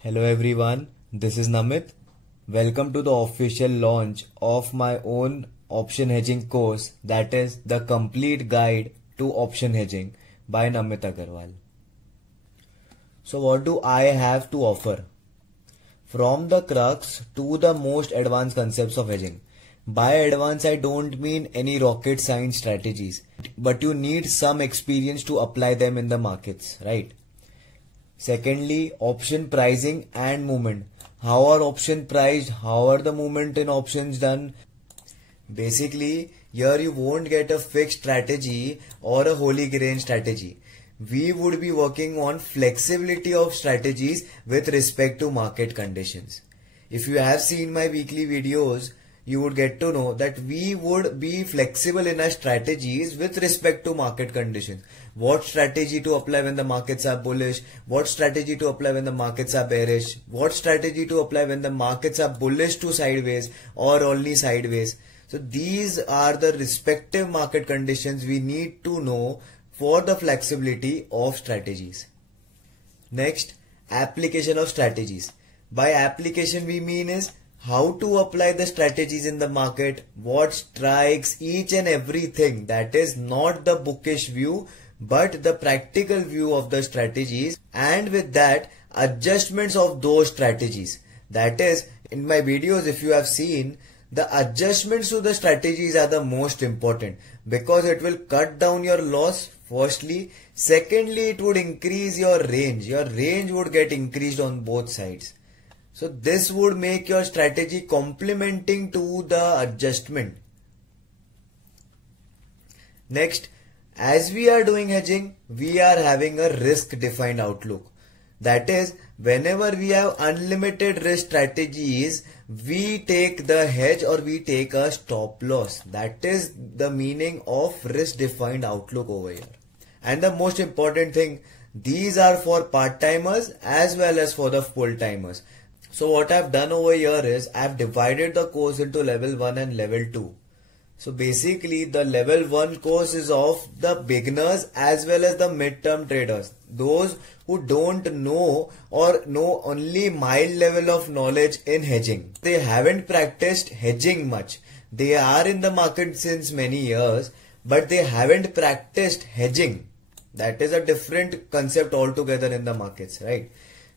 Hello everyone, this is Namit. Welcome to the official launch of my own option hedging course, that is the complete guide to option hedging by Namit Agarwal. So what do I have to offer? From the crux to the most advanced concepts of hedging. By advanced I don't mean any rocket science strategies, but you need some experience to apply them in the markets, right? Secondly, option pricing and movement. How are option priced? How are the movement in options done? Basically, here you won't get a fixed strategy or a holy grail strategy. We would be working on flexibility of strategies with respect to market conditions. If you have seen my weekly videos, you would get to know that we would be flexible in our strategies with respect to market conditions. What strategy to apply when the markets are bullish, what strategy to apply when the markets are bearish, what strategy to apply when the markets are bullish to sideways or only sideways. So these are the respective market conditions we need to know for the flexibility of strategies. Next, application of strategies. By application we mean is how to apply the strategies in the market, what strikes, each and everything. That is not the bookish view but the practical view of the strategies, and with that adjustments of those strategies. That is, in my videos if you have seen, the adjustments to the strategies are the most important because it will cut down your loss firstly. Secondly, it would increase your range. Your range would get increased on both sides. So this would make your strategy complementing to the adjustment. Next, as we are doing hedging, we are having a risk defined outlook. That is, whenever we have unlimited risk strategies, we take the hedge or we take a stop loss. That is the meaning of risk defined outlook over here. And the most important thing, these are for part-timers as well as for the full-timers. So what I've done over here is I've divided the course into level 1 and level 2. So basically the level 1 course is of the beginners as well as the mid-term traders. Those who don't know or know only mild level of knowledge in hedging. They haven't practiced hedging much. They are in the market since many years but they haven't practiced hedging. That is a different concept altogether in the markets, right?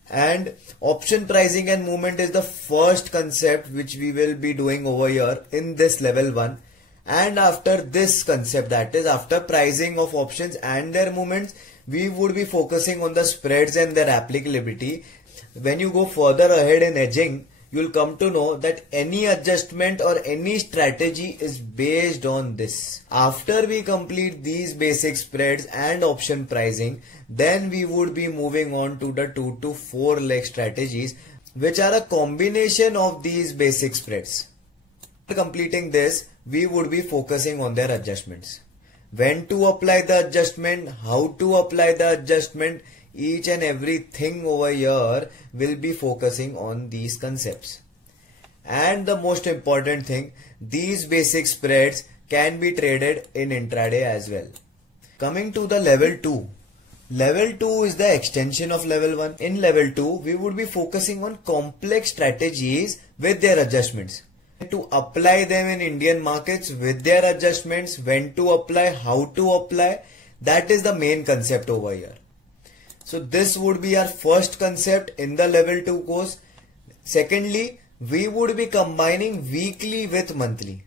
And option pricing and movement is the first concept which we will be doing over here in this level 1. And after this concept, that is after pricing of options and their movements, we would be focusing on the spreads and their applicability. When you go further ahead in hedging, you'll come to know that any adjustment or any strategy is based on this. After we complete these basic spreads and option pricing, then we would be moving on to the 2 to 4 leg strategies, which are a combination of these basic spreads. After completing this, we would be focusing on their adjustments. When to apply the adjustment, how to apply the adjustment, each and everything over here will be focusing on these concepts. And the most important thing, these basic spreads can be traded in intraday as well. Coming to the level 2. Level 2 is the extension of level 1. In level 2, we would be focusing on complex strategies with their adjustments. To apply them in Indian markets with their adjustments, when to apply, how to apply, that is the main concept over here. So this would be our first concept in the level 2 course. Secondly, we would be combining weekly with monthly.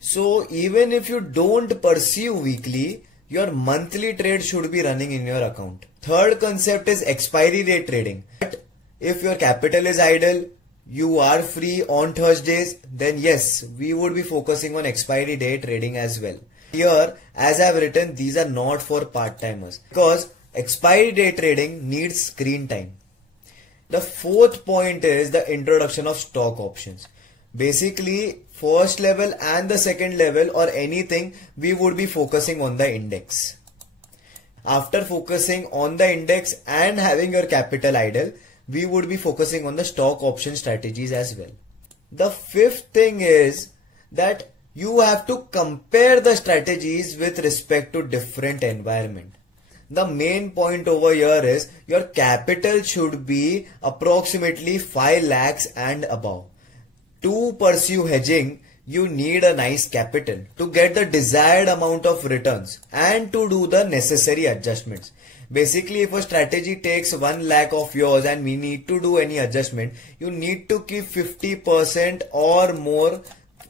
So even if you don't pursue weekly, your monthly trade should be running in your account. Third concept is expiry date trading. But if your capital is idle, you are free on Thursdays, then yes, we would be focusing on expiry day trading as well. Here, as I have written, these are not for part-timers because expiry day trading needs screen time. The fourth point is the introduction of stock options. Basically, first level and the second level or anything, we would be focusing on the index. After focusing on the index and having your capital idle, we would be focusing on the stock option strategies as well. The fifth thing is that you have to compare the strategies with respect to different environment. the main point over here is your capital should be approximately 5 lakhs and above. To pursue hedging, you need a nice capital to get the desired amount of returns and to do the necessary adjustments. Basically, if a strategy takes 1 lakh of yours and we need to do any adjustment, you need to keep 50% or more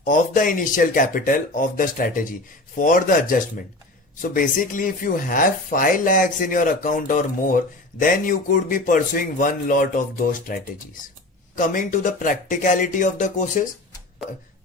of the initial capital of the strategy for the adjustment. So basically, if you have 5 lakhs in your account or more, then you could be pursuing one lot of those strategies. Coming to the practicality of the courses,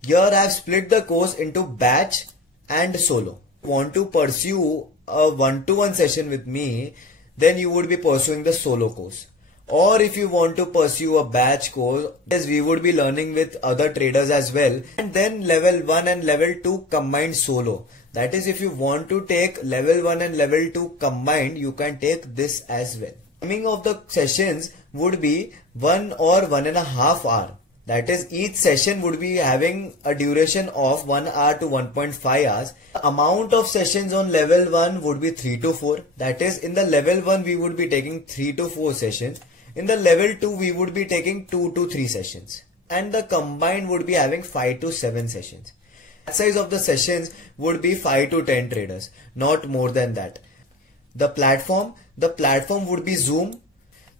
here I have split the course into batch and solo. If you want to pursue a one-to-one session with me, then you would be pursuing the solo course. Or if you want to pursue a batch course, as we would be learning with other traders as well. And then level 1 and level 2 combined solo. That is, if you want to take level 1 and level 2 combined, you can take this as well. Timing of the sessions would be 1 or 1.5 hours. That is, each session would be having a duration of 1 hour to 1.5 hours. The amount of sessions on level 1 would be 3 to 4. That is, in the level 1 we would be taking 3 to 4 sessions. In the level 2 we would be taking 2 to 3 sessions. And the combined would be having 5 to 7 sessions. The size of the sessions would be 5 to 10 traders, not more than that. The platform would be Zoom.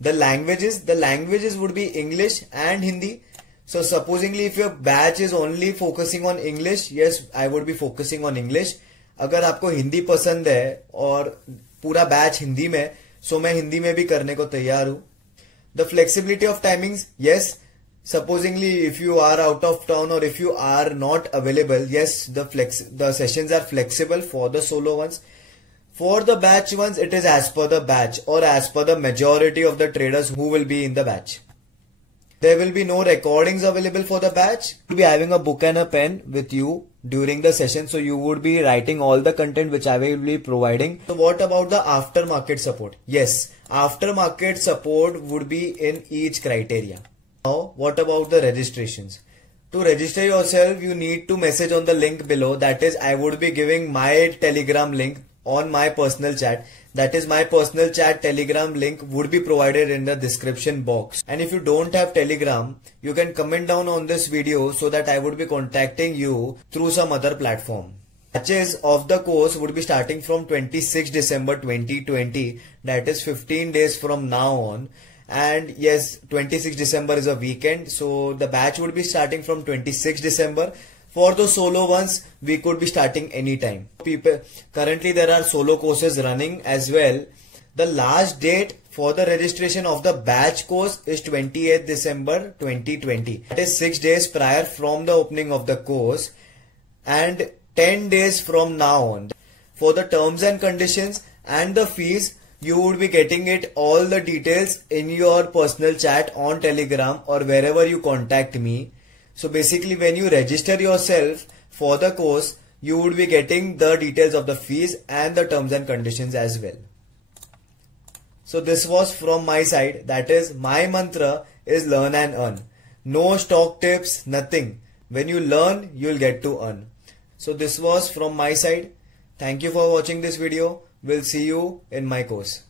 The languages would be English and Hindi. So supposingly if your batch is only focusing on English, yes, I would be focusing on English. अगर आपको हिंदी पसंद है और पूरा batch Hindi में, so मैं हिंदी में भी करने को तैयार हूँ. The flexibility of timings, yes. Supposingly if you are out of town or if you are not available, yes, the sessions are flexible for the solo ones. For the batch ones, it is as per the batch or as per the majority of the traders who will be in the batch. There will be no recordings available for the batch. You will be having a book and a pen with you during the session. So you would be writing all the content which I will be providing. So what about the aftermarket support? Yes, aftermarket support would be in each criteria. Now, what about the registrations? To register yourself, you need to message on the link below. That is, I would be giving my Telegram link on my personal chat. That is, my personal chat Telegram link would be provided in the description box. And if you don't have Telegram, you can comment down on this video so that I would be contacting you through some other platform. Batches of the course would be starting from 26 December 2020. That is 15 days from now on. And yes, 26 December is a weekend. So the batch would be starting from 26 December. For the solo ones, we could be starting anytime. Currently there are solo courses running as well. The last date for the registration of the batch course is 28th December 2020. That is 6 days prior from the opening of the course and 10 days from now on. For the terms and conditions and the fees, you would be getting it all the details in your personal chat on Telegram or wherever you contact me. So basically when you register yourself for the course, you would be getting the details of the fees and the terms and conditions as well. So this was from my side. That is, my mantra is learn and earn. No stock tips, nothing. When you learn, you'll get to earn. So this was from my side. Thank you for watching this video. We'll see you in my course.